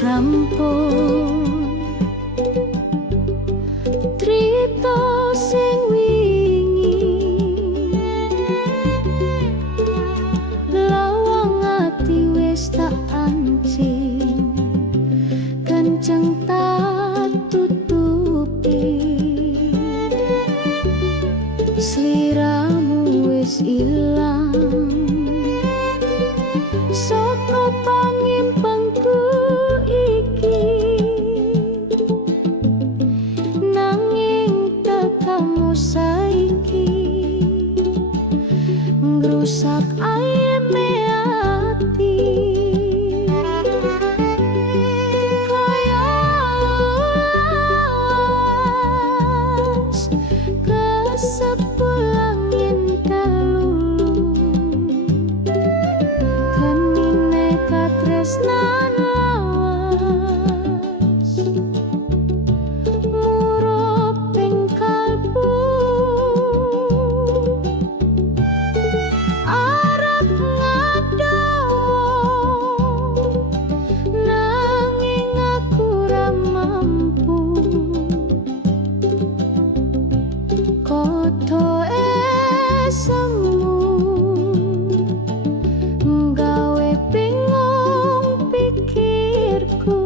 Rampung trito sing wingi lawang ati wis tak ancing kenceng tak tutupi sliramu wis ilang saka pangimpangku ngrusak ayeme ati kaya las kesepulangin telulu kenine katresnan lawas murup ing kalbu koto esemu nggawe bingung pikirku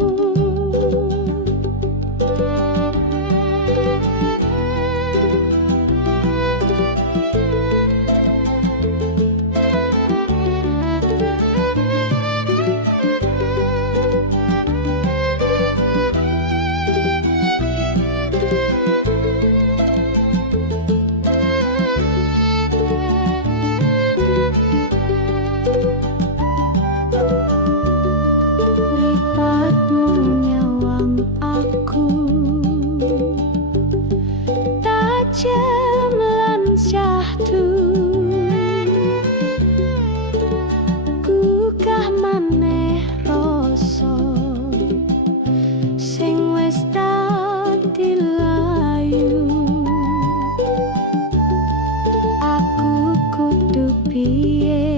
tajam lan syahdu gugah maneh rasa sing wis dadi layu aku kudu piye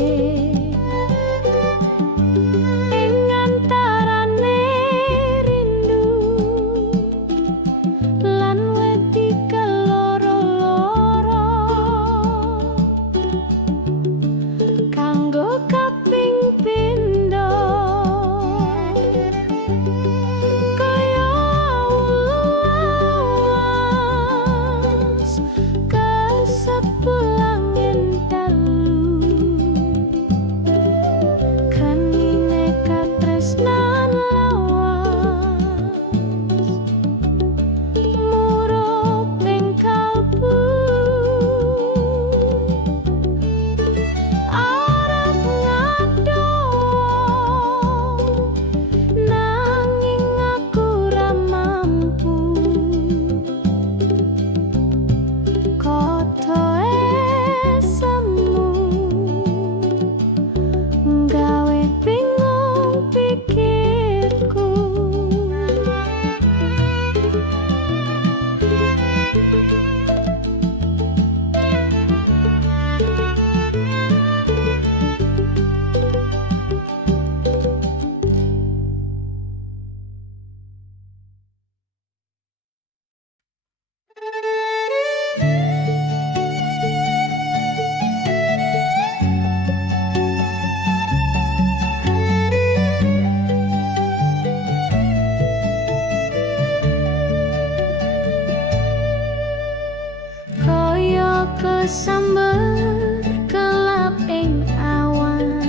kesamber kelap ing awan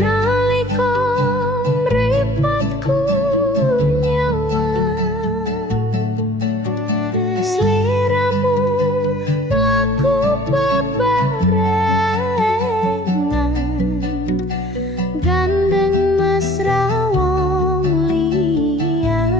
nalika mripatku nyawan sliramu laku bebarengan gandeng mesra wong liyan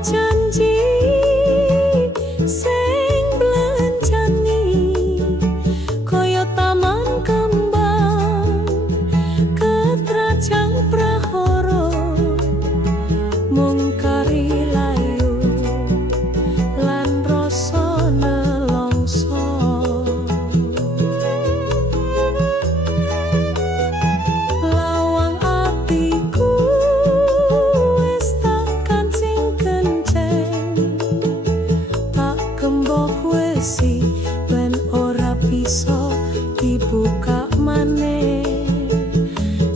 janji sing blenjani kaya taman kembang ketrajang prahara mung kari layu lan rasa nelongso lawang atiku wis tak kancing kenceng tak gembok wesi ben ora bisa dibuka maneh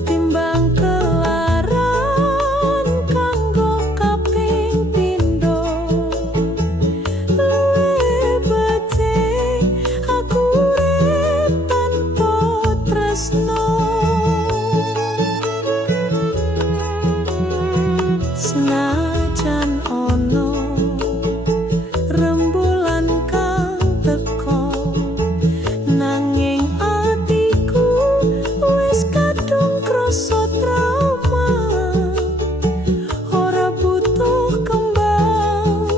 timbang kelaran kanggo kaping pindho luwih becik aku urip tanpa tresno senajan ono rembulan kang teko nanging atiku wis kadung krasa trauma ora butuh kembang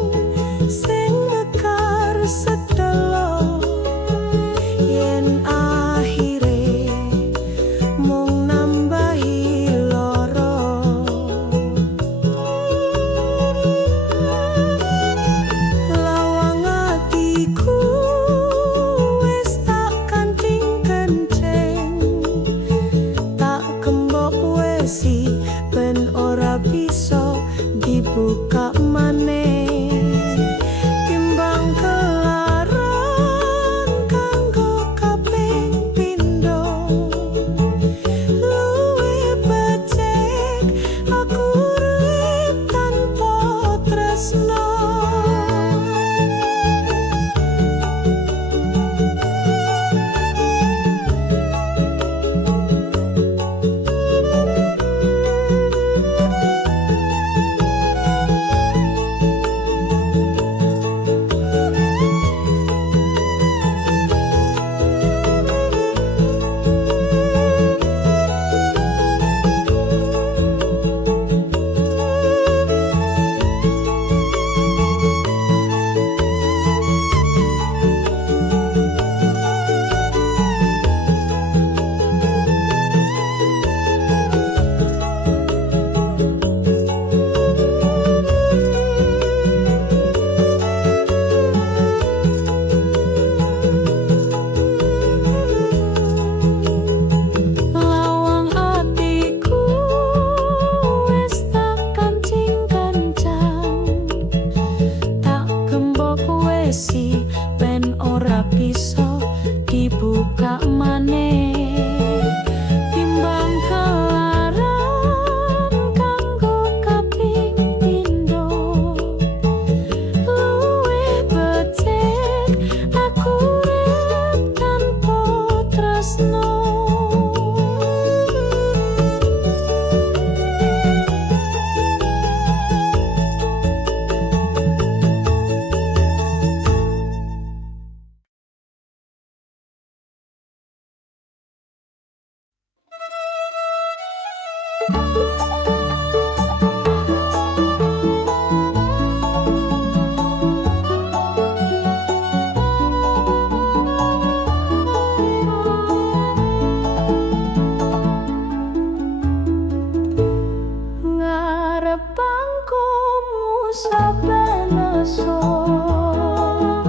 sing mekar sedelo yen akhire mung nambahi lara lawang atiku wis tak kancing kenceng tak gembok wesi ben ora bisa dibuka maneh timbang kelaran kanggo kaping pindho luwih becik aku urip tanpa tresno lawang atiku wis tak kancing kencang tak gembok wesi ben ora bisa dibuka maneh timbang kelaran kanggo kaping pindho luwih becik aku urip tanpa tresno ngarep pangkomu saben esuk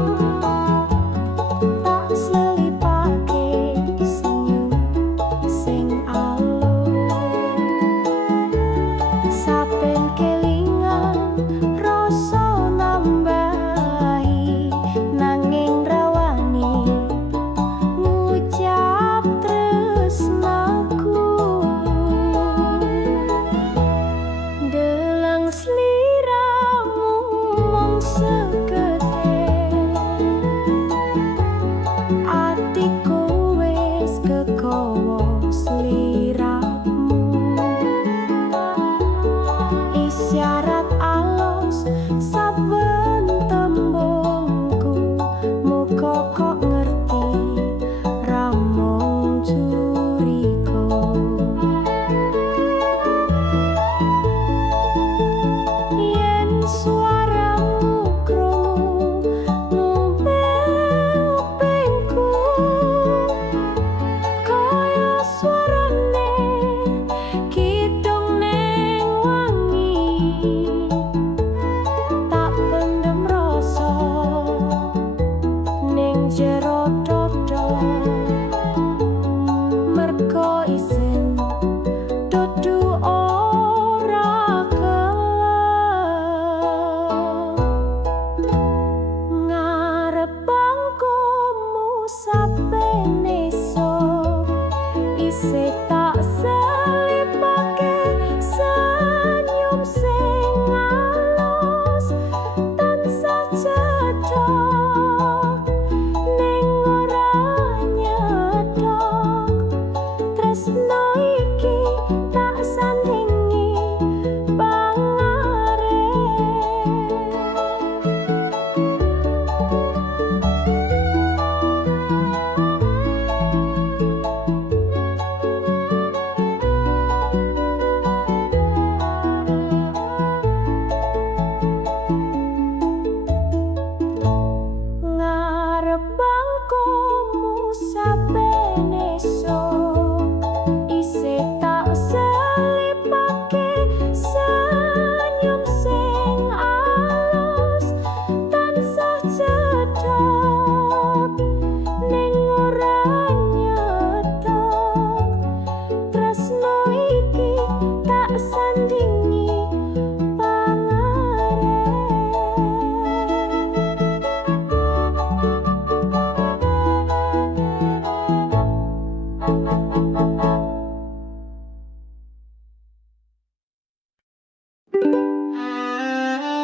tak selipake senyum sing alus saben kelingan rasa nambahi nanging rawani ngucap tresnaku delang sliramu mung segede atiku wis kegawa sliramu isyarat alus saben tembungku muga kok ngerti ramong curiga yen suara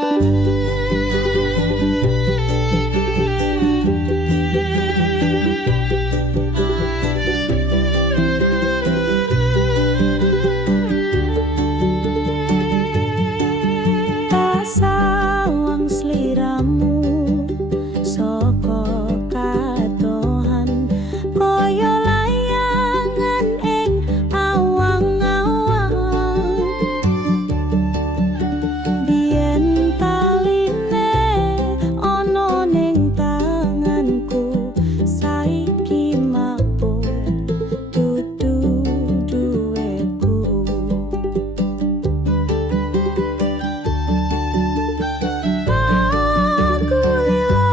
Tak sawang sliramu saka katohan kaya layangan ing awang-awang. Biyen taline ana ning tanganku, saiki mabuk dudu duweku. Aku lila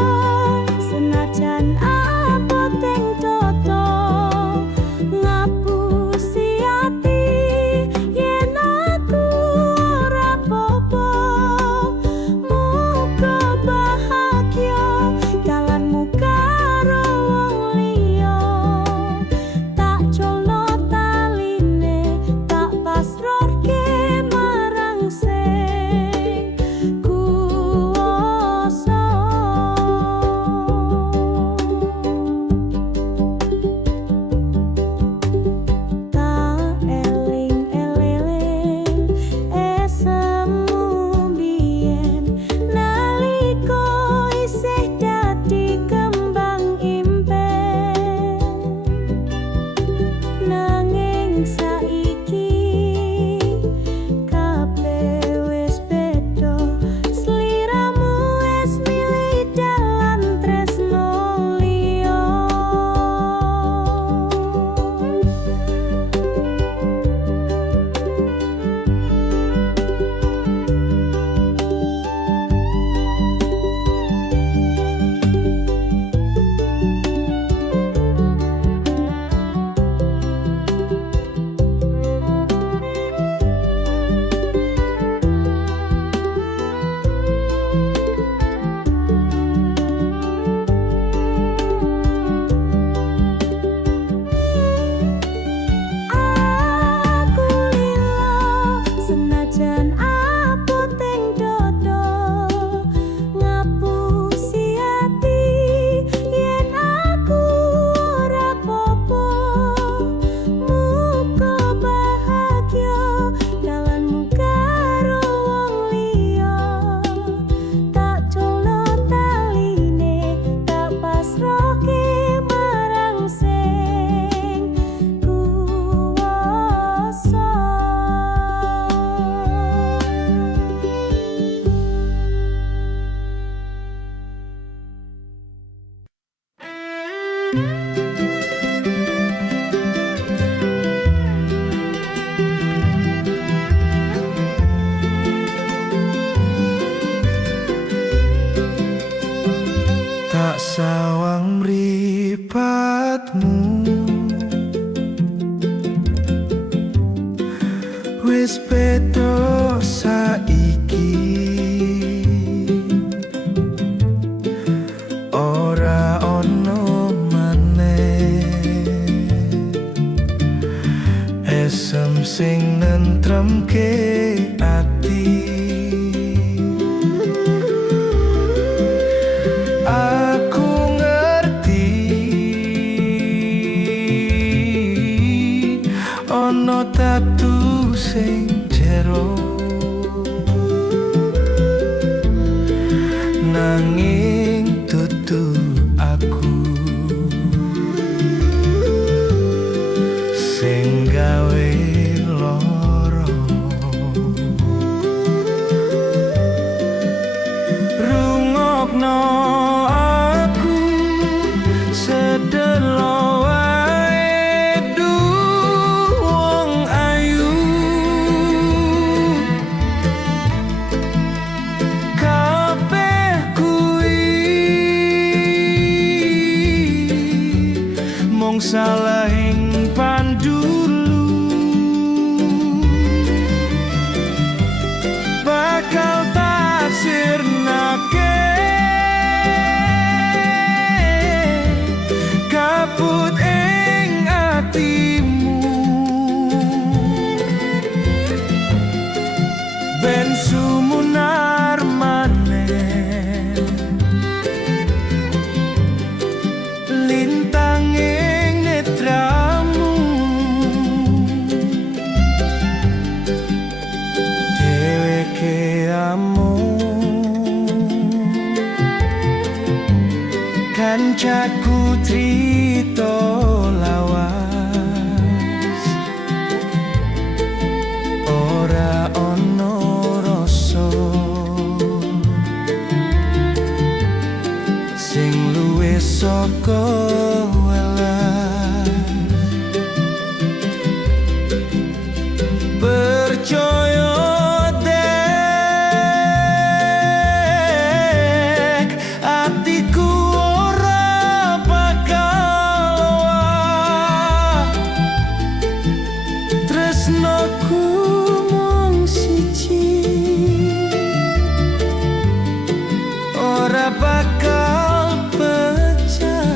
senajan abot ing dodo, ngapusi ati yen aku ora popo. Muga bahagia dalanmu karo wong liya, tak culno taline, tak pasrahke marang sing kuwasa. Tak eling-eling esemu biyen nalika isih dadi kembang impen. Nanging saiki kabeh wis beda, sliramu wis milih dalan tresno liya. Aku lila senajan abot ing dodo, ngapusi ati yen aku ora popo. Muga bahagia dalanmu karo wong liya, tak culno taline, tak pasrahke marang sing kuwasa. Tak sawang mripatmu wis beda saiki, ora ono maneh esem sing nentremke ati. Aku ngerti ono tatu sing jero, nanging dudu aku sing gawe lara. Rungokno aku sedelo wae du wong ayu, kabeh kuwi mung salahing pandulu. Bakal tak sirnake kabut ing atimu, ben sumunar maneh. Kancaku trito lawas ora ono rasa sing luwih saka welas. Percaya dek atiku ora bakal wah, tresnoku mung siji ora bakal pecah.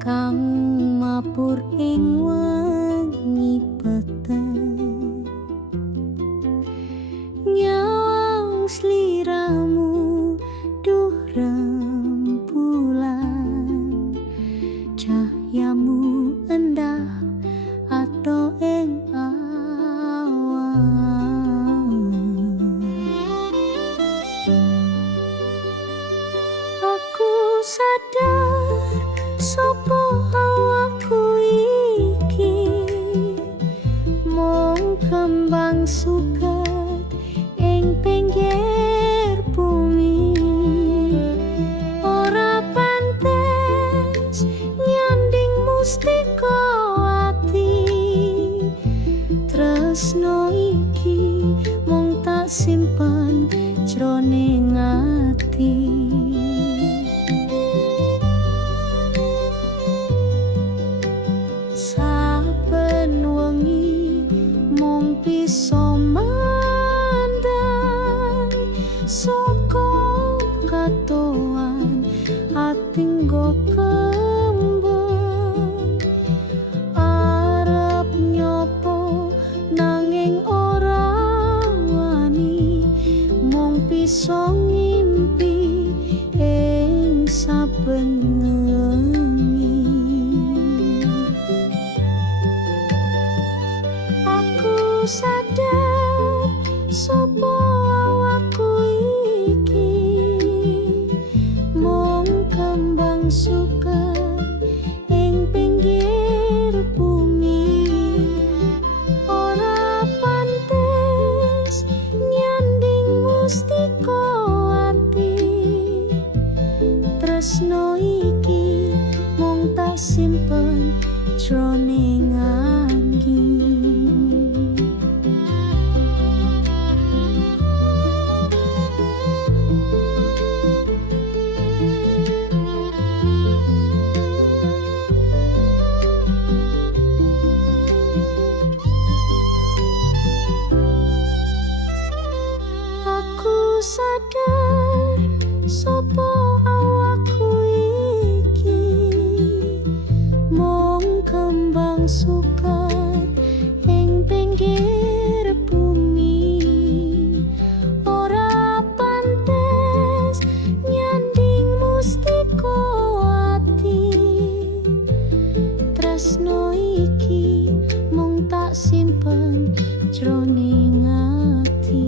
kang mabur ing wengi peteng nyawang sliramu duh rembulan cahyamu endah ato ing aku sadar sopo awakku iki mung kembang suket ing pinggir bumi ora pantes nyanding mustika ati tresno iki mung tak simpen jroning ati. Saben wengi mung bisa mandang saka katoan ati nggo kembang arep nyopo nanging ora wani mung bisa ngimpi ing saben wengi. Aku sadar sopo awakku iki mung kembang suket ing pinggir bumi ora pantes nyanding mustika ati tresno iki mung tak simpen jroning anggi. Aku sadar sopo awakku iki mung kembang suket ing pinggir bumi ora pantes nyanding mustika ati tresno iki mung tak simpen jroning ati.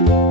Thank